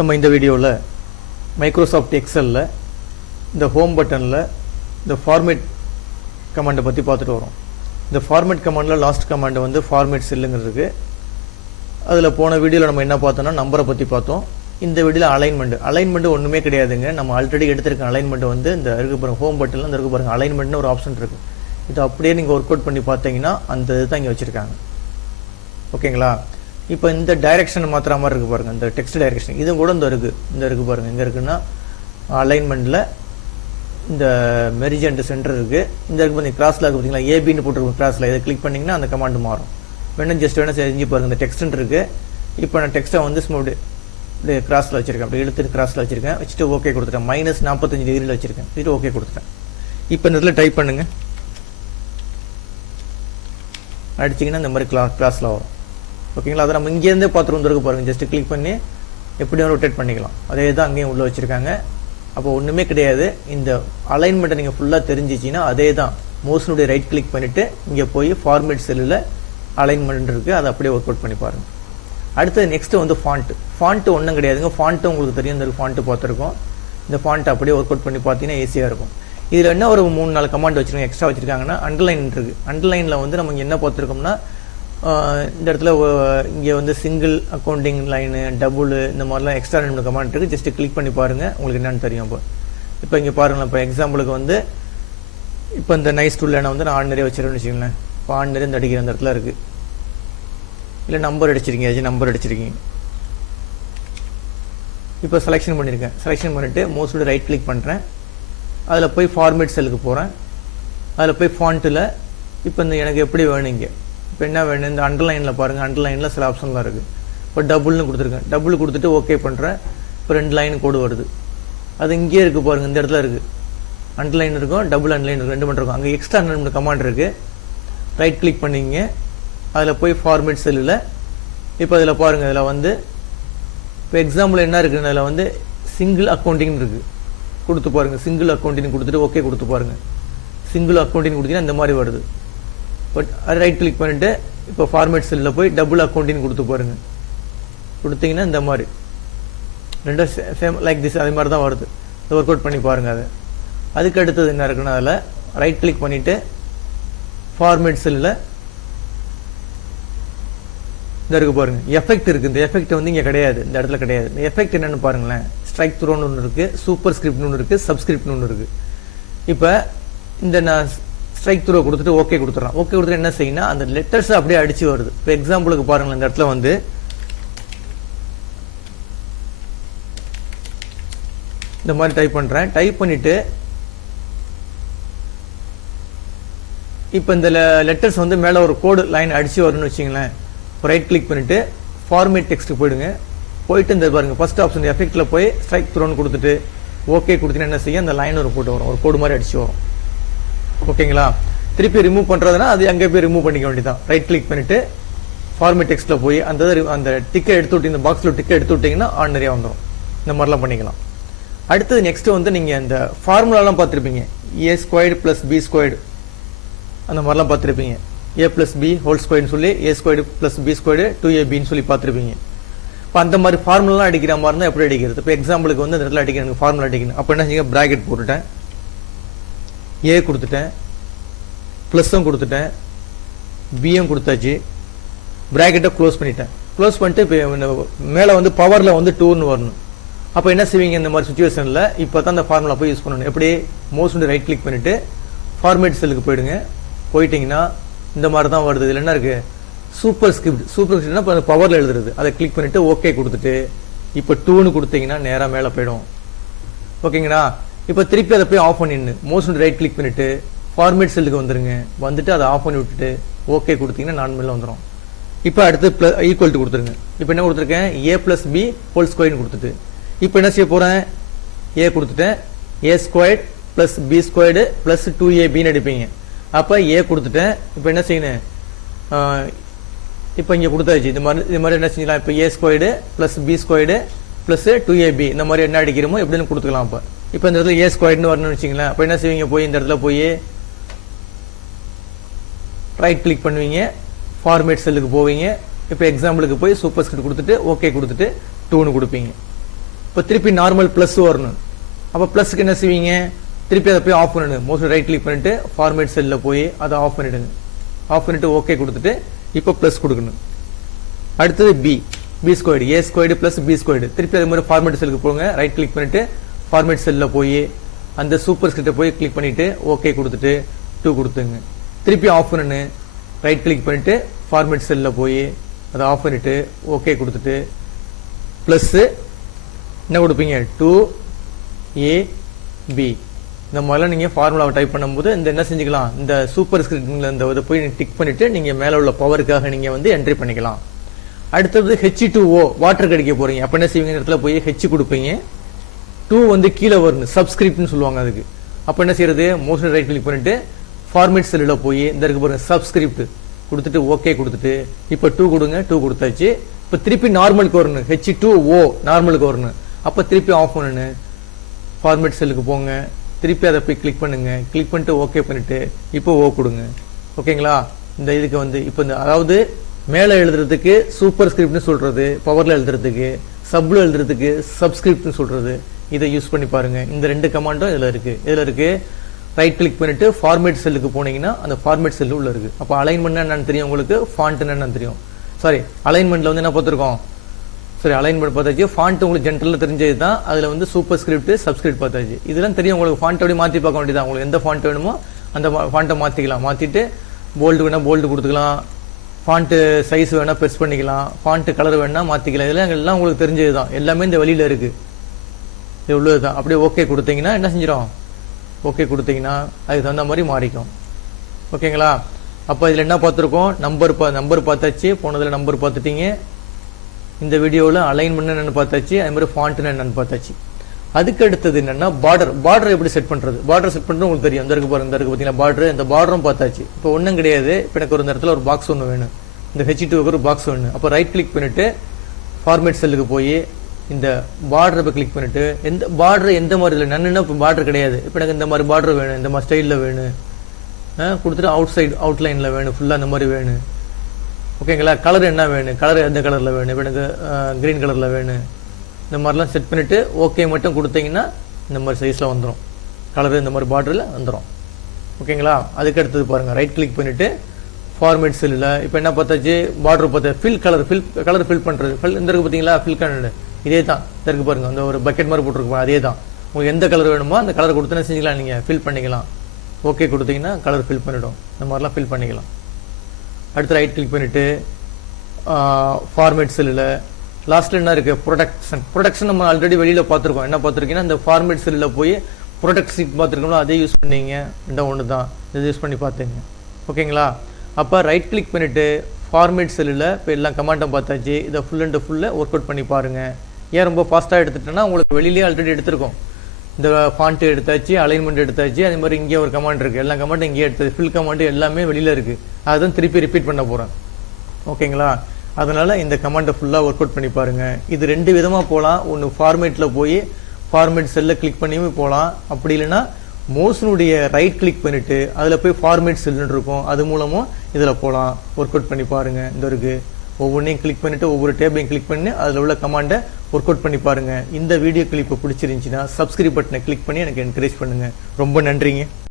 நம்ம இந்த வீடியோவில் மைக்ரோசாஃப்ட் எக்ஸலில் இந்த ஹோம் பட்டனில் இந்த ஃபார்மேட் கமாண்டை பற்றி பார்த்துட்டு வரோம். இந்த ஃபார்மேட் கமாண்டில் லாஸ்ட் கமாண்டு வந்து ஃபார்மேட் செல்லுங்கிறதுக்கு அதில் போன வீடியோவில் நம்ம என்ன பார்த்தோம்னா நம்பரை பற்றி பார்த்தோம். இந்த வீடியோவில் அலைன்மெண்ட் ஒன்றுமே கிடையாதுங்க. நம்ம ஆல்ரெடி எடுத்திருக்க அலைன்மெண்ட் வந்து இந்த இருக்கு பாருங்க, ஹோம் பட்டனில் இந்த இருக்கு பாருங்க, அலைன்மெண்ட்னு ஒரு ஆப்ஷன் இருக்குது. இது அப்படியே நீங்கள் ஒர்க் அவுட் பண்ணி பார்த்தீங்கன்னா அந்த இது தான் இங்கே வச்சுருக்காங்க. ஓகேங்களா? இப்போ இந்த டைரெக்ஷன் மாத்திர மாதிரி இருக்குது பாருங்கள், இந்த டெக்ஸ்ட் டைரெக்ஷன் இதுவும் கூட இந்த இருக்குது பாருங்கள். இங்கே இருக்குன்னா அலைன்மெண்ட்டில் இந்த மெரிஜ் அண்ட் சென்டர் இருக்குது. இந்த இருக்கு பார்த்தீங்க கிராஸில் இருக்குது பார்த்தீங்களா, ஏபின்னு போட்டுருக்கும் கிராஸில். இதை கிளிக் பண்ணிங்கன்னா அந்த கமாண்டு மாறும். வேணும் ஜஸ்ட் வேணும் செஞ்சு பாருங்கள். இந்த டெக்ஸ்ட் இருக்குது. இப்போ நான் டெக்ஸ்ட்டை வந்து இப்படி கிராஸில் வச்சுருக்கேன், அப்படி இழுத்துட்டு கிராஸில் வச்சுருக்கேன். வச்சுட்டு ஓகே கொடுத்துட்டேன். -45 டிகிரியில் வச்சுருக்கேன். வச்சுட்டு ஓகே கொடுத்துட்டேன். இப்போ இந்த இதில் டைப் பண்ணுங்கள். அடிச்சிங்கன்னா இந்த மாதிரி கிளாஸில் வரும். ஓகேங்களா? அதை நம்ம இங்கேருந்தே பார்த்துட்டு வந்துருக்கு பாருங்கள். ஜஸ்ட் கிளிக் பண்ணி எப்படி ரொட்டேட் பண்ணிக்கலாம். அதே தான் அங்கேயும் உள்ளே வச்சுருக்காங்க. அப்போ ஒன்றுமே கிடையாது. இந்த அலைன்மெண்ட்டை நீங்கள் ஃபுல்லாக தெரிஞ்சிச்சின்னா அதே தான். மவுஸ்னுடைய ரைட் கிளிக் பண்ணிவிட்டு இங்கே போய் ஃபார்மேட் செல்லில் அலைன்மெண்ட் இருக்குது, அதை அப்படியே ஒர்க் அவுட் பண்ணி பாருங்கள். அடுத்தது நெக்ஸ்ட்டு வந்து ஃபாண்ட்டு ஒன்றும் கிடையாதுங்க. ஃபாண்ட்டு உங்களுக்கு தெரியும், இந்த ஃபாண்ட்டு பார்த்துருக்கோம். இந்த ஃபாண்ட்டை அப்படியே ஒர்க் அவுட் பண்ணி பார்த்தீங்கன்னா ஈஸியாக இருக்கும். இதில் என்ன ஒரு 3-4 கமாண்ட் வச்சுருக்காங்க, எக்ஸ்ட்ரா வச்சுருக்காங்கன்னா அண்டர்லைன் இருக்குது. அண்டர்லைனில் வந்து நம்ம என்ன பார்த்துருக்கோம்னா இந்த இடத்துல இங்கே வந்து சிங்கிள் அக்கௌண்டிங் லைனு, டபுள், இந்த மாதிரிலாம் எக்ஸ்ட்ரா 2 கமாண்ட் இருக்குது. ஜஸ்ட்டு கிளிக் பண்ணி பாருங்கள், உங்களுக்கு என்னென்னு தெரியும். இப்போ இங்கே பாருங்களேன். இப்போ எக்ஸாம்பிளுக்கு வந்து இப்போ இந்த நைஸ் டூலில் வந்து நான் ஆர்டினரியாக வச்சுருக்கேன்னு வச்சுக்கோங்களேன். இப்போ ஆர்டினரி இந்த அடிக்கிற அந்த இடத்துல இருக்குது. இல்லை நம்பர் அடிச்சிருக்கீங்க. இப்போ செலெக்ஷன் பண்ணியிருக்கேன். செலெக்ஷன் பண்ணிவிட்டு மோஸ்ட்லி ரைட் கிளிக் பண்ணுறேன். அதில் போய் ஃபார்மேட் செல்லுக்கு போகிறேன். அதில் போய் ஃபாண்ட்டில் இப்போ இந்த எனக்கு எப்படி வேணும், இங்கே இப்போ என்ன வேணும், இந்த அண்டர்லைனில் பாருங்கள். அண்டர்லைனில் சில ஆப்ஷன்லாம் இருக்குது. இப்போ டபுள்னு கொடுத்துருக்கேன். டபுள் கொடுத்துட்டு ஓகே பண்ணுறேன். இப்போ 2 லைன் கோடு வருது. அது இங்கேயே இருக்குது பாருங்கள், இந்த இடத்துல இருக்குது. அண்டர்லைன் இருக்கும், டபுள் அண்டர்லைன் இருக்கும், 2 மட்டும் இருக்கும். அங்கே எக்ஸ்ட்ரா 2 கமாண்ட் இருக்குது. ரைட் கிளிக் பண்ணிங்க. அதில் போய் ஃபார்மேட் செல்லில் இப்போ அதில் பாருங்கள். இதில் வந்து இப்போ எக்ஸாம்பிள் என்ன இருக்குன்னு அதில் வந்து சிங்கிள் அக்கௌண்டிங்னு இருக்குது. கொடுத்து பாருங்கள். சிங்கிள் அக்கௌண்டிங் கொடுத்துட்டு ஓகே கொடுத்து பாருங்கள். சிங்கிள் அக்கௌண்டிங் கொடுத்தீங்கன்னா இந்த மாதிரி வருது. பட் அது ரைட் கிளிக் பண்ணிவிட்டு இப்போ ஃபார்மேட் செல்லில் போய் டபுள் அக்கௌண்டிங் கொடுத்து பாருங்கள். கொடுத்தீங்கன்னா இந்த மாதிரி 2 சேம் லைக் திஸ், அதே மாதிரி தான் வருது. ஒர்க் அவுட் பண்ணி பாருங்கள். அது அதுக்கு அடுத்தது என்ன இருக்குன்னா அதில் ரைட் கிளிக் பண்ணிவிட்டு ஃபார்மேட் செல்லில் இந்த இருக்கு பாருங்கள், எஃபெக்ட் இருக்குது. இந்த எஃபெக்ட் வந்து இங்கே கிடையாது, இந்த இடத்துல கிடையாது. இந்த எஃபெக்ட் என்னென்னு பாருங்களேன். ஸ்ட்ரைக் த்ரோன்னு ஒன்று இருக்குது, சூப்பர் ஸ்கிரிப்ட்னு ஒன்று இருக்குது, சப்ஸ்கிரிப்ட்னு ஒன்று இருக்குது. இப்போ இந்த நான் ஸ்ட்ரைக் த்ரோ கொடுத்துட்டு ஓகே கொடுத்துட்றேன். ஓகே கொடுத்துட்டு என்ன செய்யணும், அந்த லெட்டர்ஸ் அப்படியே அடிச்சு வருது. இப்போ எக்ஸாம்பிளுக்கு பாருங்களேன். இந்த இடத்துல வந்து இந்த மாதிரி டைப் பண்ணுறேன். டைப் பண்ணிவிட்டு இப்போ இந்த லெட்டர்ஸ் வந்து மேலே ஒரு கோடு லைன் அடிச்சு வரும்னு வச்சிங்களேன். ரைட் கிளிக் பண்ணிவிட்டு ஃபார்மேட் டெக்ஸ்ட்டுக்கு போயிடுங்க. போயிட்டு இந்த பாருங்கள் ஃபர்ஸ்ட் ஆப்ஷன் எஃபெக்டில் போய் ஸ்ட்ரைக் த்ரோன்னு கொடுத்துட்டு ஓகே கொடுத்தீங்கன்னா என்ன செய்யும், அந்த லைன் ஒரு போட்டு வரும், ஒரு கோடு மாதிரி அடிச்சு வரும். ஓகேங்களா? திருப்பி ரிமூவ் பண்ணுறதுனா அது அங்கே போய் ரிமூவ் பண்ணிக்க வேண்டியதான். ரைட் கிளிக் பண்ணிவிட்டு ஃபார்மேட் டெக்ஸ்ட்டில் போய் அந்த டிக்கை எடுத்து விட்டு, இந்த பாக்ஸில் டிக்கை எடுத்து விட்டிங்கன்னா ஆர்டினரியாக வந்துடும். இந்த மாதிரிலாம் பண்ணிக்கலாம். அடுத்தது நெக்ஸ்ட்டு வந்து நீங்கள் இந்த ஃபார்முலாலாம் பார்த்துருப்பீங்க. A² + B² அந்த மாதிரிலாம் பார்த்துருப்பீங்க. A+B ஹோல் ஸ்கொயர்னு சொல்லி A² + B² 2AB சொல்லி பார்த்துருப்பீங்க. இப்போ அந்த மாதிரி ஃபார்முலாம் அடிக்கிற மாதிரி இருந்தால் எப்படி அடிக்கிறது? இப்போ எக்ஸாம்பிளுக்கு வந்து அந்த இடத்துல அடிக்கிறேன், ஃபார்முலா அடிக்கணும். அப்போ என்ன செய்யுங்க, ப்ராக்கெட் போட்டுட்டேன், ஏ கொடுத்துட்டேன், ப்ளஸ்ஸும் கொடுத்துட்டேன், பியும் கொடுத்தாச்சு, ப்ராக்கெட்டை க்ளோஸ் பண்ணிட்டேன். க்ளோஸ் பண்ணிட்டு இப்போ மேலே வந்து பவரில் வந்து 2ன்னு வரணும். அப்போ என்ன செய்வீங்க இந்த மாதிரி சுச்சுவேஷனில்? இப்போ தான் அந்த ஃபார்முலா போய் யூஸ் பண்ணணும். எப்படி, மவுஸ் வந்து ரைட் கிளிக் பண்ணிவிட்டு ஃபார்மேட் செல்லுக்கு போயிடுங்க. போயிட்டீங்கன்னா இந்த மாதிரி தான் வருது. இதில் என்ன இருக்குது, சூப்பர் ஸ்கிரிப்ட்னா இப்போ பவரில் எழுதுறது. அதை கிளிக் பண்ணிவிட்டு ஓகே கொடுத்துட்டு இப்போ 2ன்னு கொடுத்தீங்கன்னா நேராக மேலே போயிடும். ஓகேங்களா? இப்போ திருப்பி அதை போய் ஆஃப் பண்ணிடணும். மவுஸ் ரைட் கிளிக் பண்ணிவிட்டு ஃபார்மேட் செல்லுக்கு வந்துருங்க. வந்துட்டு அதை ஆஃப் பண்ணி விட்டுட்டு ஓகே கொடுத்தீங்கன்னா நார்மலாக வந்துடும். இப்போ அடுத்து ஈக்குவல் டு கொடுத்துருங்க. இப்போ என்ன கொடுத்துருக்கேன், A+B ஹோல் ஸ்கொயர்னு கொடுத்துட்டு இப்போ என்ன செய்ய போகிறேன், ஏ கொடுத்துட்டேன், A² + B² + 2AB அடிப்பீங்க. அப்போ ஏ கொடுத்துட்டேன். இப்போ என்ன செய்யணும், இப்போ இங்கே கொடுத்தாச்சு. இது மாதிரி என்ன செஞ்சலாம், இப்போ A² + B² + 2AB இந்த மாதிரி என்ன அடிக்கிறோமோ எப்படின்னு கொடுத்துக்கலாம். இப்போ இந்த இடத்துல A² வரணும்னு வச்சிங்களேன். அப்போ என்ன செய்வீங்க, போய் இந்த இடத்துல போய் ரைட் கிளிக் பண்ணுவீங்க, ஃபார்மேட் செல்லுக்கு போவீங்க. இப்போ எக்ஸாம்பிளுக்கு போய் சூப்பர் ஸ்கிரிப்ட் கொடுத்துட்டு ஓகே கொடுத்துட்டு 2ன்னு கொடுப்பீங்க. இப்போ திருப்பி நார்மல் பிளஸ் வரணும். அப்போ பிளஸ்க்கு என்ன செய்வீங்க, திருப்பி அதை போய் ஆஃப் பண்ணணும். மோஸ்ட்லி ரைட் கிளிக் பண்ணிட்டு ஃபார்மேட் செல்லில் போய் அதை ஆஃப் பண்ணிடுங்க. ஆஃப் பண்ணிட்டு ஓகே கொடுத்துட்டு இப்போ பிளஸ் கொடுக்கணும். அடுத்தது பி ஸ்கொயர்டு, ஏ ஸ்கொயர்டு பிளஸ் பி ஸ்கொயர்டு. திருப்பி அதே மாதிரி ஃபார்மேட் செல்லுக்கு போங்க. ரைட் கிளிக் பண்ணிட்டு ஃபார்மேட் செல்லில் போய் அந்த சூப்பர் ஸ்கிரிப்டை போய் கிளிக் பண்ணிட்டு ஓகே கொடுத்துட்டு 2 கொடுத்துங்க. திருப்பி ஆஃப் பண்ணு. ரைட் கிளிக் பண்ணிட்டு ஃபார்மேட் செல்லில் போய் அதை ஆஃப் பண்ணிட்டு ஓகே கொடுத்துட்டு பிளஸ் என்ன கொடுப்பீங்க 2AB. இந்த மாதிரிலாம் நீங்கள் ஃபார்முலாவை டைப் பண்ணும்போது இந்த என்ன செஞ்சுக்கலாம், இந்த சூப்பர் ஸ்கிரிப்டில் இந்த இதை போய் டிக் பண்ணிட்டு நீங்கள் மேலே உள்ள பவருக்காக நீங்கள் வந்து என்ட்ரி பண்ணிக்கலாம். அடுத்தது H2O வாட்டர் கிடைக்க போறீங்க. அப்போ என்ன செய்வீங்க, இடத்துல போய் H கொடுப்பீங்க. 2 வந்து கீழே வரணும், சப்ஸ்கிரிப்ட்னு சொல்லுவாங்க அதுக்கு. அப்போ என்ன செய்யறது, மோஸ்ட்லி ரைட் கிளிக் பண்ணிட்டு ஃபார்மேட் செல்லில் போய் இந்த இருக்கு பாருங்க சப்ஸ்கிரிப்ட் கொடுத்துட்டு ஓகே கொடுத்துட்டு இப்போ 2 கொடுங்க. 2 கொடுத்தாச்சு. இப்போ திருப்பி நார்மலுக்கு வரணும், H2O நார்மலுக்கு வரணும். அப்போ திருப்பி ஆஃப் பண்ணு. ஃபார்மேட் செல்லுக்கு போங்க. திருப்பி அதை போய் கிளிக் பண்ணுங்க. கிளிக் பண்ணிட்டு ஓகே பண்ணிட்டு இப்போ ஓ கொடுங்க. ஓகேங்களா, இந்த இதுக்கு வந்து இப்போ இந்த அதாவது மேலே எழுதுறதுக்கு சூப்பர் ஸ்கிரிப்ட்னு சொல்றது, பவர்ல எழுதுறதுக்கு சப்ல எழுதுறதுக்கு சப்ஸ்கிரிப்ட்னு சொல்றது. இதை யூஸ் பண்ணி பாருங்க. இந்த 2 கமாண்டும் இதுல இருக்கு. ரைட் கிளிக் பண்ணிட்டு ஃபார்மேட் செல்லுக்கு போனீங்கன்னா அந்த ஃபார்மேட் செல்லு உள்ள இருக்கு. அப்போ அலைன்மெண்ட் என்னன்னு தெரியும் உங்களுக்கு, ஃபாண்ட் என்னன்னு தெரியும். சாரி, அலைன்மெண்ட்ல வந்து என்ன பார்த்துருக்கோம், சரி அலைன்மெண்ட் பார்த்தாச்சு. ஃபாண்ட் உங்களுக்கு ஜென்ரலில் தெரிஞ்சது தான். அதில் வந்து சூப்பர் ஸ்கிரிப்ட் சப்ஸ்கிரிப்ட் பார்த்தாச்சு. இதெல்லாம் தெரியும் உங்களுக்கு. ஃபாண்ட் எப்படி மாற்றி பார்க்க வேண்டியதான். உங்களுக்கு எந்த ஃபாண்ட் வேணுமோ அந்த ஃபாண்ட்டை மாற்றிக்கலாம். மாற்றிட்டு போல்டு வேணா போல்டு கொடுத்துக்கலாம், ஃபாண்ட்டு சைஸ் வேணா பெருசு பண்ணிக்கலாம், ஃபாண்ட் கலர் வேணா மாற்றிக்கலாம். இதெல்லாம் எல்லாம் உங்களுக்கு தெரிஞ்சது தான். எல்லாமே இந்த வழியில் இருக்கு. இது உள்ளது தான். அப்படியே ஓகே கொடுத்தீங்கன்னா என்ன செஞ்சிடும், ஓகே கொடுத்தீங்கன்னா அதுக்கு தகுந்த மாதிரி மாறிக்கும். ஓகேங்களா, அப்போ இதில் என்ன பார்த்துருக்கோம், நம்பர் பார்த்தாச்சு. போனதில் நம்பர் பார்த்துட்டீங்க. இந்த வீடியோவில் அலைன்மெண்ட் என்னன்னு பார்த்தாச்சு. அதே மாதிரி ஃபாண்ட் என்னன்னு பார்த்தாச்சு. அதுக்கு அடுத்தது என்னன்னா பார்டர் எப்படி செட் பண்றது. பார்டர் செட் பண்றது உங்களுக்கு தெரியும். இந்த இருக்கு பாருங்க, இந்த இருக்கு பார்த்தீங்கன்னா பார்டர். இந்த பார்டரும் பார்த்தாச்சு. இப்போ ஒன்றும் கிடையாது. இப்போ எனக்கு ஒரு இடத்துல ஒரு பாக்ஸ் ஒன்று வேணும், இந்த H2க்கு ஒரு பாக்ஸ் வேணும். அப்போ ரைட் கிளிக் பண்ணிட்டு ஃபார்மேட் செல்லுக்கு போய் இந்த பார்டரை இப்போ கிளிக் பண்ணிட்டு எந்த பார்டர் எந்த மாதிரி இல்லை நன்னுன்னா இப்போ பார்டர் கிடையாது. இப்போ எனக்கு இந்த மாதிரி பார்டர் வேணும், இந்த மாதிரி ஸ்டைலில் வேணும் கொடுத்துட்டு அவுட் சைடு அவுட்லைனில் வேணும், ஃபுல்லாக அந்த மாதிரி வேணும். ஓகேங்களா, கலர் என்ன வேணும், கலர் எந்த கலரில் வேணும், இப்போ எனக்கு க்ரீன் கலரில் வேணும். இந்த மாதிரிலாம் செட் பண்ணிவிட்டு ஓகே மட்டும் கொடுத்தீங்கன்னா இந்த மாதிரி சைஸில் வந்துடும். கலர் இந்த மாதிரி பார்டரில் வந்துடும். ஓகேங்களா, அதுக்கு அடுத்தது பாருங்கள். ரைட் கிளிக் பண்ணிவிட்டு ஃபார்மேட் செல்லில் இப்போ என்ன பார்த்தாச்சு, பார்டர் பார்த்தா கலர் ஃபில் பண்ணுறது. இந்த இருக்கு பார்த்தீங்களா, ஃபில் கலர். இதே தான் இருக்கு பாருங்க, அந்த ஒரு பக்கெட் மாதிரி போட்டிருக்கோம். அதே தான். உங்களுக்கு எந்த கலர் வேணுமோ அந்த கலர் கொடுத்தோன்னே செஞ்சுக்கலாம், நீங்கள் ஃபில் பண்ணிக்கலாம். ஓகே கொடுத்தீங்கன்னா கலர் ஃபில் பண்ணிவிடும். இந்த மாதிரிலாம் ஃபில் பண்ணிக்கலாம். அடுத்து ரைட் கிளிக் பண்ணிவிட்டு ஃபார்மேட் செல்லில் லாஸ்ட்டில் என்ன இருக்குது, ப்ரொடக்ஷன் நம்ம ஆல்ரெடி வெளியில் பார்த்துருக்கோம். என்ன பார்த்துருக்கீங்கன்னா இந்த ஃபார்மேட் செல்லில் போய் ப்ரொடக்ட் சீட் பார்த்துருக்கோம்னா அதே யூஸ் பண்ணீங்க. ஒன்று தான் இதை யூஸ் பண்ணி பார்த்துங்க. ஓகேங்களா, அப்போ ரைட் கிளிக் பண்ணிவிட்டு ஃபார்மேட் செல்லில் இப்போ எல்லாம் கமாண்டம் பார்த்தாச்சு. இதை ஃபுல் அண்ட் ஃபுல்லாக ஒர்க் அவுட் பண்ணி பாருங்கள். ஏன் ரொம்ப ஃபாஸ்ட்டாக எடுத்துட்டேன்னா உங்களுக்கு வெளியிலேயே ஆல்ரெடி எடுத்திருக்கோம். இந்த ஃபாண்ட் எடுத்தாச்சு, அலைன்மெண்ட் எடுத்தாச்சு. அதே மாதிரி இங்கே ஒரு கமாண்ட் இருக்குது. எல்லா கமாண்டும் இங்கே எடுத்தது, ஃபில் கமாண்டு எல்லாமே வெளியில் இருக்குது. அதுதான் திருப்பி ரிப்பீட் பண்ண போகிறேன். ஓகேங்களா, அதனால் இந்த கமாண்டை ஃபுல்லாக ஒர்க் அவுட் பண்ணி பாருங்கள். இது 2 விதமாக போகலாம். ஒன்று ஃபார்மேட்டில் போய் ஃபார்மேட் செல்லை கிளிக் பண்ணியும் போகலாம். அப்படி இல்லைன்னா மவுஸ்னுடைய ரைட் கிளிக் பண்ணிவிட்டு அதில் போய் ஃபார்மேட் செல்லுன்னு இருக்கும், அது மூலமும் இதில் போகலாம். ஒர்க் அவுட் பண்ணி பாருங்கள். இந்த இருக்குது ஒவ்வொன்றையும் கிளிக் பண்ணிவிட்டு ஒவ்வொரு டேபையும் கிளிக் பண்ணி அதில் உள்ள கமாண்டை ஒர்க் அவுட் பண்ணி பாருங்கள். இந்த வீடியோ கிளிப்பை பிடிச்சிருந்துச்சின்னா சப்ஸ்கிரைப் பட்டனை கிளிக் பண்ணி எனக்கு என்கரேஜ் பண்ணுங்கள். ரொம்ப நன்றிங்க.